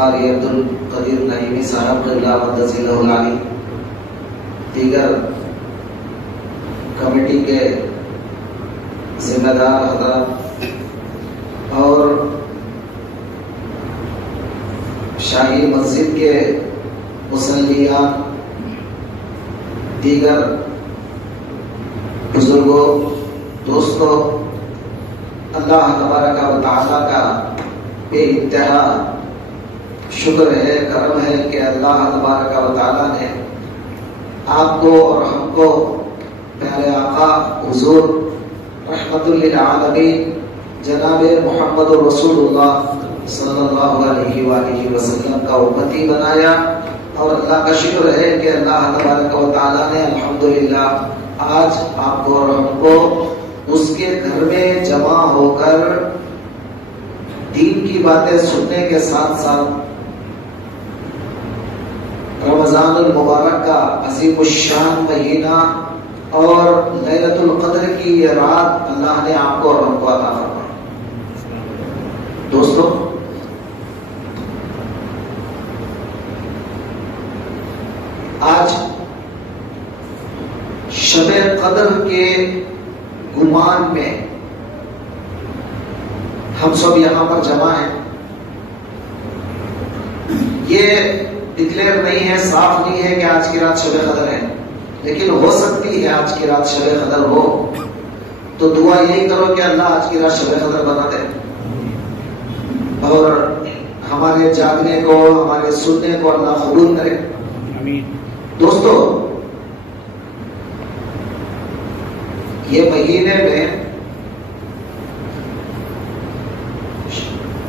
कारी अब्दुल कदीर नईमी साहब क़िबला दीगर कमेटी के जिम्मेदार हज़रात और शाही मस्जिद के मुसल्लियान, दीगर बुजुर्गों, दोस्तों, अल्लाह तबारक व तआला का बेइंतहा शुक्र है, करम है कि अल्लाह तबारक व तआला ने आपको और हमको प्यारे आका हुजूर रहमतुल लिल आलमीन जनाब मोहम्मद रसूलुल्लाह सल्लल्लाहु अलैहि वसल्लम का उम्मती बनाया। और अल्लाह का शुक्र है कि अल्लाह तबारक व तआला ने अल्हम्दुलिल्लाह आज आपको और हमको उसके घर में जमा होकर दीन की बातें सुनने के साथ साथ रमजानुल मुबारक का अज़ीमुश्शान महीना और लैलतुल क़द्र की ये रात अल्लाह ने आपको और हमको अता फरमाई। दोस्तों, आज शबे क़द्र के गुमान में हम सब यहां पर जमा हैं। ये डिक्लेयर नहीं है, साफ नहीं है कि आज की रात शबे क़द्र है, लेकिन हो सकती है आज की रात शबे क़द्र हो। तो दुआ यही करो कि अल्लाह आज की रात शबे क़द्र बना दे और हमारे जागने को, हमारे सुनने को अल्लाह कबूल करे। दोस्तों, ये महीने में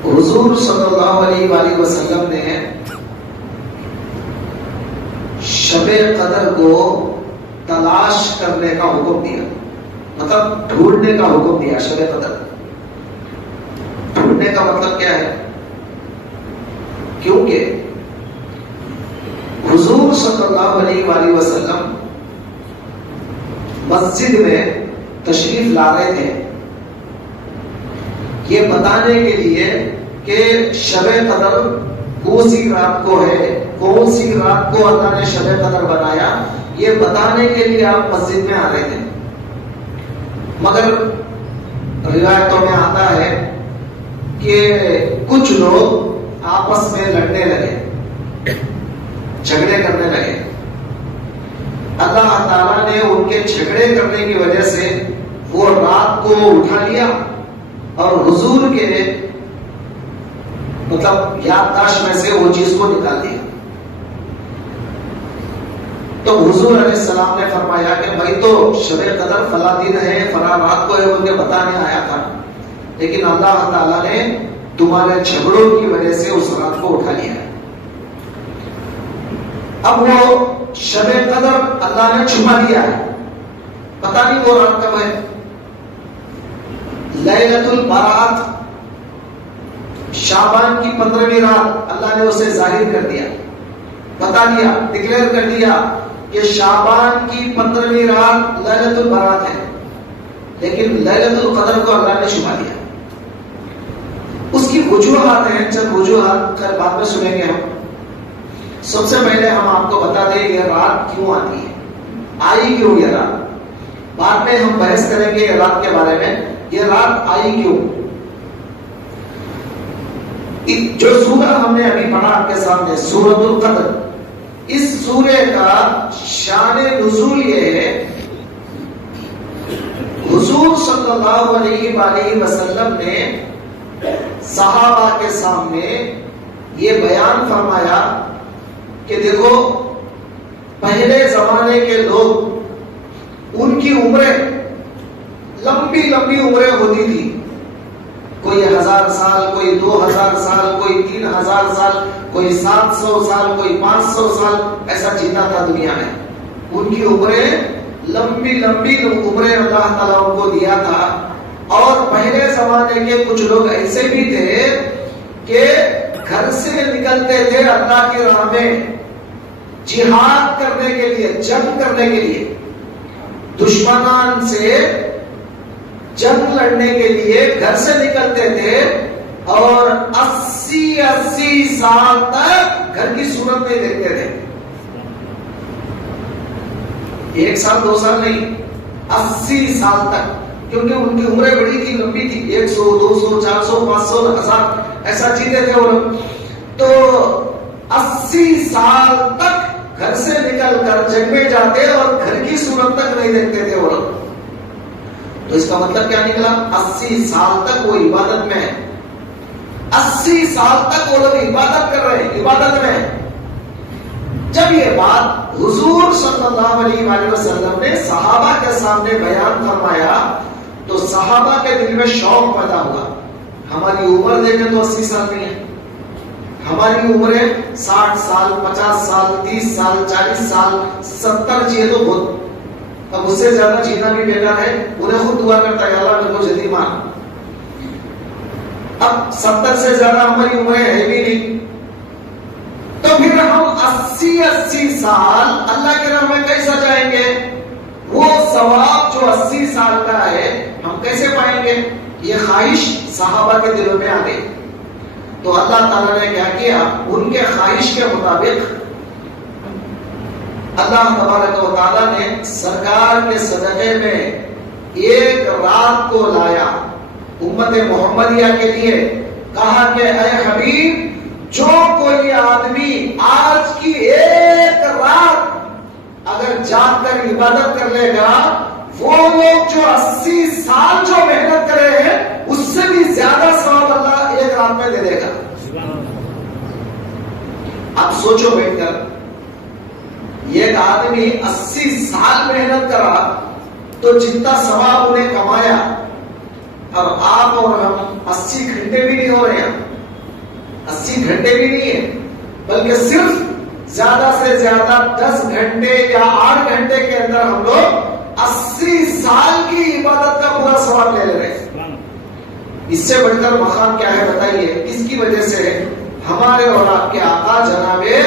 हुजूर सल्लल्लाहु अलैहि वसल्लम ने शबे क़द्र को तलाश करने का हुक्म दिया, मतलब ढूंढने का हुक्म दिया। शबे क़द्र ढूंढने का मतलब क्या है? क्योंकि हुजूर सल्लल्लाहु अलैहि वसल्लम मस्जिद में तशरीफ ला रहे थे ये बताने के लिए कि शबे क़द्र कौन सी रात को है, कौन सी रात को अल्लाह ने शबे क़द्र बनाया, ये बताने के लिए आप मस्जिद में आ रहे थे। मगर रिवायतों में आता है कि कुछ लोग आपस में लड़ने लगे, झगड़े करने लगे। अल्लाह ताला ने उनके झगड़े करने की वजह से वो रात को उठा लिया और हुजूर के मतलब याददाश्त में से वो चीज को निकाल दिया। तो हुजूर अलैहिस्सलाम ने फरमाया कि भाई तो शबे क़द्र फला दिन है, फला रात को है, उनके बताने आया था, लेकिन अल्लाह ताला ने तुम्हारे झगड़ों की वजह से उस रात को उठा लिया। अब वो शबे क़द्र अल्लाह ने छुपा दिया है, पता नहीं वो रात कब है। लैलतुल बारात, शाबान की 15वीं रात अल्लाह ने उसे जाहिर कर दिया, बता दिया, डिक्लेयर कर दिया कि शाबान की 15वीं रात लैलतुल बारात है, लेकिन लैलतुल क़द्र को अल्लाह ने छुपा दिया। उसकी वजूहात हैं, चंद वजूहात कल बाद में सुनेंगे हम। सबसे पहले हम आपको बता दें ये रात क्यों आती है, आई क्यों ये रात। बाद में हम बहस करेंगे ये रात के बारे में, ये रात आई क्यों। जो सूरह हमने अभी पढ़ा आपके सामने, सूरतुल क़द्र, इस सूरह का शान नुज़ूल ये है, हुजूर सल्लल्लाहु अलैहि वसल्लम ने सहाबा के सामने ये बयान फरमाया कि देखो पहले जमाने के लोग, उनकी उम्रें लंबी लंबी उम्रें होती थी, कोई 1000 साल, कोई 2000 साल, कोई 3000 साल, कोई 700 साल, कोई 500 साल, ऐसा जीता था दुनिया में। उनकी उम्रें लंबी लंबी उम्रें अल्लाह ताला उनको दिया था। और पहले जमाने के कुछ लोग ऐसे भी थे कि घर से निकलते थे अल्लाह की राह में जिहाद करने के लिए, जंग करने के लिए, दुश्मनान से जंग लड़ने के लिए घर से निकलते थे और 80-80 साल तक घर की सूरत नहीं देखते थे। 1 साल 2 साल नहीं, 80 साल तक, क्योंकि उनकी उम्रें बड़ी थी, लंबी थी, 100, 200, 400, 500, 1000 ऐसा जीते थे वो लोग। तो 80 साल तक घर से निकलकर जंग में जाते और घर की सूरत तक नहीं देखते थे वो लोग। तो इसका मतलब क्या निकला? 80 साल तक वो इबादत में है। 80 साल तक वो लोग इबादत कर रहे हैं, इबादत में। जब ये बात हुजूर सल्लल्लाहु अलैहि वसल्लम ने सहाबा के सामने बयान फरमाया तो सहाबा के दिल में शौक पैदा हुआ। हमारी उम्र देखें तो 80 साल नहीं है, हमारी उम्र 60 साल, 50 साल, 30 साल, 40 साल, 70 जिए तो बहुत। अब उससे ज्यादा जीना भी बेकार है। उन्हें खुद दुआ करता है, अल्लाह मेरे को जल्दी मार। अब 70 से ज्यादा हमारी उम्र है भी नहीं, तो फिर हम 80-80 साल अल्लाह के राह में कैसे जाएंगे? वो सवाब जो 80 साल का है हम कैसे पाएंगे? ये ख्वाहिश सहाबा के दिलों में आ गई। तो अल्लाह ताला ने क्या किया? उनके ख्वाहिश के मुताबिक अल्लाह तबारक व तआला ने सरकार के सदक़े में एक रात को लाया उम्मत मोहम्मदिया के लिए। कहा कि ऐ हबीब, जो कोई आदमी आज की एक रात अगर जाकर इबादत कर लेगा, वो लोग जो 80 साल जो मेहनत करे हैं उससे भी ज्यादा सवाब अल्लाह एक रात में दे देगा। आप सोचो बैठकर, एक आदमी 80 साल मेहनत करा तो जितना सवाब उन्हें कमाया, अब आप और हम 80 घंटे भी नहीं हो रहे हैं, 80 घंटे भी नहीं है, बल्कि सिर्फ ज्यादा से ज्यादा 10 घंटे या 8 घंटे के अंदर हम लोग 80 साल की इबादत का पूरा सवाब ले रहे हैं। इससे बढ़कर मकाम क्या है बताइए? किसकी वजह से? हमारे और आपके आका जनाबे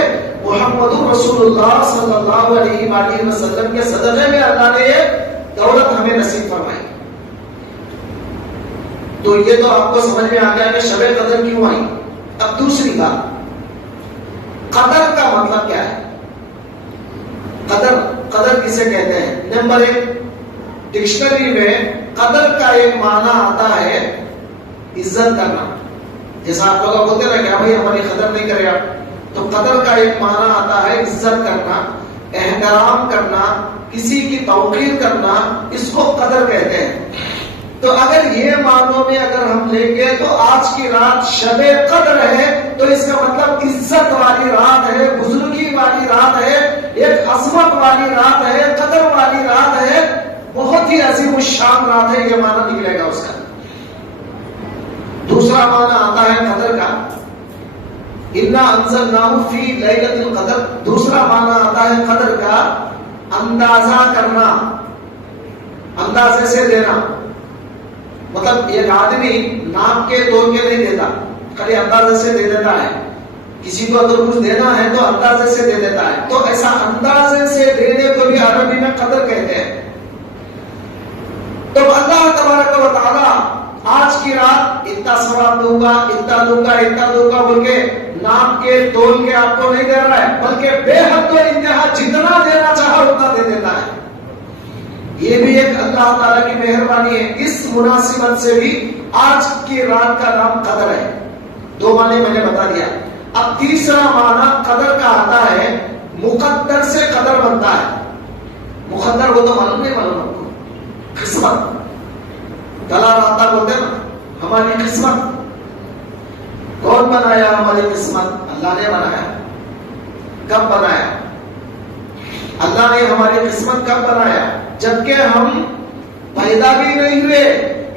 मुहम्मदुर रसूलुल्लाह सल्लल्लाहु अलैहि वसल्लम के सदक़े में अल्लाह ने ये दौलत हमें नसीब फरमाई। तो ये तो आपको समझ में आ गया कि शब कदर क्यों आई। अब दूसरी बात, कदर का मतलब क्या है? कदर, कदर किसे कहते हैं? नंबर 1, डिक्शनरी में कदर का एक माना आता है इज्जत करना। जैसा आप लोग बोलते ना क्या भाई हमारी कदर नहीं करे आप, तो कदर का एक माना आता है इज्जत करना, एहतराम करना, किसी की तौकीर करना, इसको कदर कहते हैं। तो अगर ये मानों में अगर हम लेंगे तो आज की रात शबे कद्र है, तो इसका मतलब इज्जत वाली रात है, बुजुर्गी वाली रात है, एक अजमत वाली रात है, कदर वाली रात है, बहुत ही अजीम शान रात है, ये माना निकलेगा उसका। दूसरा माना आता है कदर का, इन्ना अंज़लनाहु फी लैलतिल कद्र। दूसरा माना आता है कदर का अंदाजा करना, अंदाजे से देना। मतलब एक आदमी नाप के तोड़ के नहीं देता, खाली अंदाजे से दे देता है। किसी को अगर कुछ देना है तो अंदाजे से दे देता है। तो ऐसा अंदाजे से देने को भी अरबी में कदर कहते हैं। तो अल्लाह तबारक व तआला आज की रात इतना सवाब दूंगा, इतना दूंगा, इतना दूंगा बोल के नाप के तोल के आपको नहीं दे रहा है, बल्कि बेहद तो इंतहा जितना देना चाहा उतना दे देता है। ये भी एक अल्लाह ताला की मेहरबानी है। इस मुनासिबत से भी आज की रात का नाम कदर है। 2 माने मैंने बता दिया। अब तीसरा माना कदर का आता है, मुकद्दर से कदर बनता है। मुकद्दर वो तो मालूम नहीं, मालूम आपको? किस्मत, गला राता बोलते ना, हमारी किस्मत। कौन बनाया हमारी किस्मत? अल्लाह ने बनाया। कब बनाया? अल्लाह ने हमारी किस्मत कब बनाया? जबकि हम पैदा भी नहीं हुए।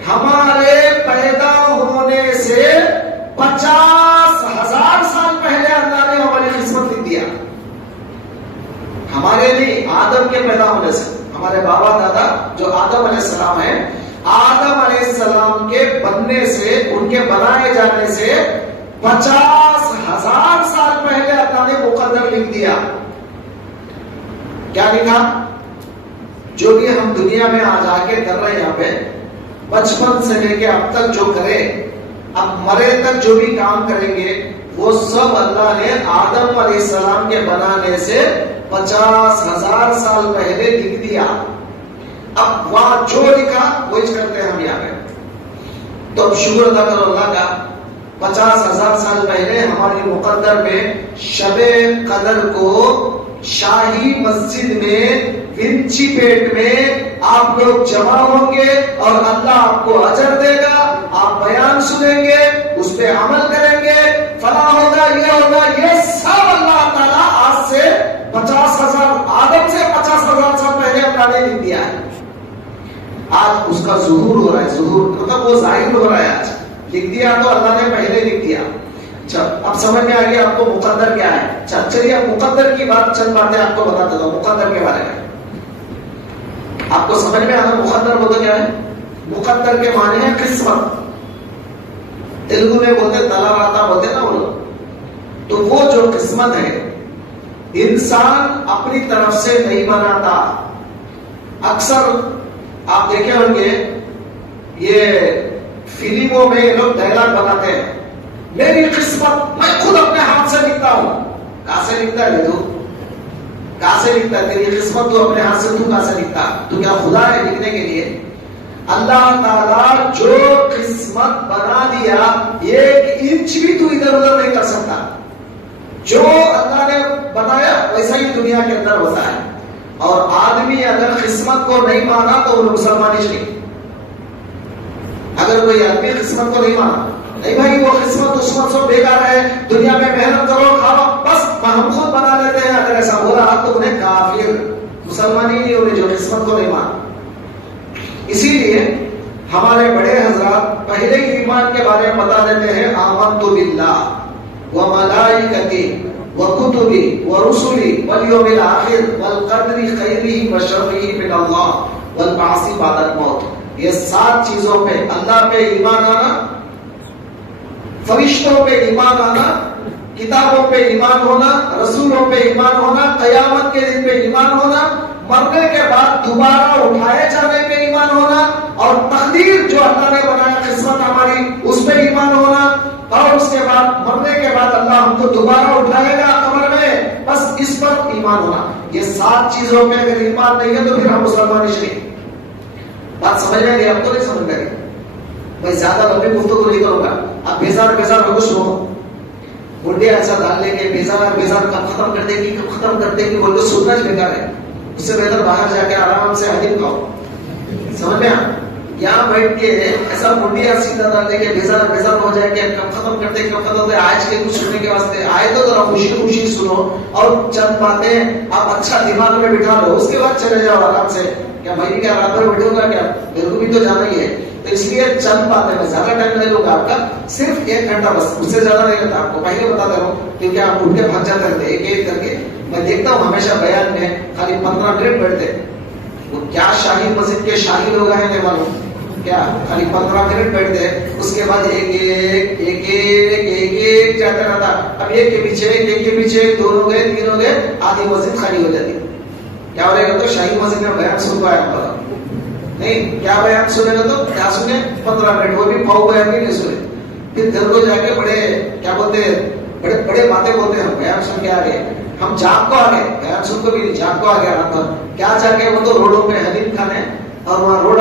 हमारे पैदा होने से 50,000 साल पहले अल्लाह ने हमारी किस्मत लिख दिया। हमारे लिए आदम के पैदा होने से, हमारे बाबा दादा जो आदम अलैहिस्सलाम है, आदम अलैहिस्सलाम के बनने से, उनके बनाए जाने से 50,000 साल पहले अल्लाह ने मुकद्दर लिख दिया। क्या लिखा? जो भी हम दुनिया में आज आके कर रहे हैं, यहाँ पे बचपन से लेके अब तक जो करे, अब मरे तक जो भी काम करेंगे वो सब अल्लाह ने आदम अलैहिस्सलाम के बनाने से 50,000 साल पहले लिख दिया। अब वहां जो लिखा वही करते हैं हम यहाँ पे। तो अब शुक्र अदा करो अल्लाह का, 50,000 साल पहले हमारी मुकद्दर में शबे कदर को शाही मस्जिद में विंची पेट में आप लोग जमा होंगे और अल्लाह आपको अजर देगा। आप बयान सुनेंगे, उस पर अमल करेंगे, फला होगा, ये सब अल्लाह ताला आज से 50,000 आदम से 50,000 साल पहले अल्लाह ने लिख दिया है। आज उसका ज़ुहूर हो रहा है, ज़ुहूर मतलब वो जाहिर हो रहा है। आज लिख दिया तो अल्लाह ने पहले लिख दिया। अच्छा, अब समझ में आ गया आपको मुकद्दर क्या है। अच्छा चलिए, अब मुकद्दर की बात चंद बातें आपको बता देता हूं मुकद्दर के बारे में। आपको समझ में आना मुकद्दर बोलते क्या है? मुकद्दर के माने हैं किस्मत। तेलुगु में बोलते तलाराता बोलते ना वो लोग। तो वो जो किस्मत है इंसान अपनी तरफ से नहीं बनाता। अक्सर आप देखे होंगे ये फिल्मों में ये लोग डायलॉग बनाते हैं, मेरी किस्मत मैं खुद अपने हाथ से लिखता हूं। कहां से लिखता है तू? कहां से लिखता है? तेरी किस्मत तू अपने हाथ से तू कहां से लिखता? तू क्या खुदा है लिखने के लिए? अल्लाह ताला जो किस्मत बना दिया 1 इंच भी तू इधर उधर नहीं कर सकता। जो अल्लाह ने बनाया वैसा ही दुनिया के अंदर होता है। और आदमी अगर किस्मत को नहीं माना तो वो मुसलमान ही नहीं। अगर कोई आदमी किस्मत को नहीं माना, नहीं भाई वो किस्मत उस्मत सब बेकार है, दुनिया में मेहनत करो खाओ, बस हम खुद बना लेते हैं, अगर ऐसा हो रहा तो उन्हें काफिर मुसलमान ही नहीं होने जो किस्मत को नहीं माना। इसीलिए हमारे बड़े हजरात पहले ही ईमान के बारे में बता देते हैं, आमन्तु बिल्लाह व मलाइकती व कुतुबी व रुसुली वल यौमिल आखिर वल कद्री खैरिही व शर्रिही मिन अल्लाह वल बासी बादल मौत। ये 7 चीजों पे, अल्लाह पे ईमान आना, फरिश्तों पे ईमान आना, किताबों पे ईमान होना, रसूलों पे ईमान होना, कयामत के दिन पे ईमान होना, मरने के बाद दोबारा उठाए जाने पे ईमान होना, और तकदीर जो अल्लाह ने बनाया किस्मत हमारी उस पे ईमान होना, और उसके बाद मरने के बाद अल्लाह हमको दोबारा उठाएगा कब्र में, बस इस पर ईमान होना। ये 7 चीजों पे अगर ईमान नहीं है तो फिर हम मुसलमान ही नहीं। बात समझ में आई? आपको नहीं समझ में आई? मैं ज्यादा लंबी गुफ्तगू नहीं करूंगा। आप बेजार में कुछ हो मुंडे ऐसा डाल लेंगे, बेजार कब खत्म कर देगी, कब खत्म कर देगी, बोल के सुनना बेकार है। उससे बेहतर बाहर जाके आराम से हदीम खाओ। समझ में आ? यहाँ बैठ के ऐसा मुंडिया सीधा डाल देंगे, बेजार हो जाएंगे, कब खत्म करते कब खत्म होते। आज के कुछ सुनने के वास्ते आए तो जरा खुशी खुशी सुनो और चंद बातें आप अच्छा दिमाग में बिठा लो, उसके बाद चले जाओ आराम से। क्या भाई क्या रात भर बैठूंगा क्या? मेरे को भी तो जाना ही है। तो इसलिए चंद बातें, मैं ज्यादा टाइम नहीं लूंगा आपका, सिर्फ 1 घंटा बस, उससे ज्यादा नहीं लेता आपको। पहले बता दे रहा हूँ क्योंकि आप उठ के भाग जाते रहते एक एक करके। मैं देखता हूँ हमेशा बयान में खाली 15 मिनट बैठते। वो क्या शाही मस्जिद के शाही लोग आए थे मालूम क्या? खाली 15 मिनट बैठते, उसके बाद एक जाता रहता। अब एक के पीछे 2 हो गए 3 हो गए, आधी मस्जिद खाली हो जाती। क्या हो रहेगा? तो शाही मस्जिद में बयान सुन पाया नहीं, क्या बयान सुनेगा? तो क्या सुने? 15 मिनट, वो भी पाऊ बयान भी नहीं सुने। फिर घर को जाके बड़े क्या बोलते हैं, बड़े बातें बोलते हैं, बयान सुन के आ गए, हम जाग को आ गए, बयान सुन को भी जाग को आ गया। क्या जाके वो तो रोडों पे हलीम खाने, और वहां रोड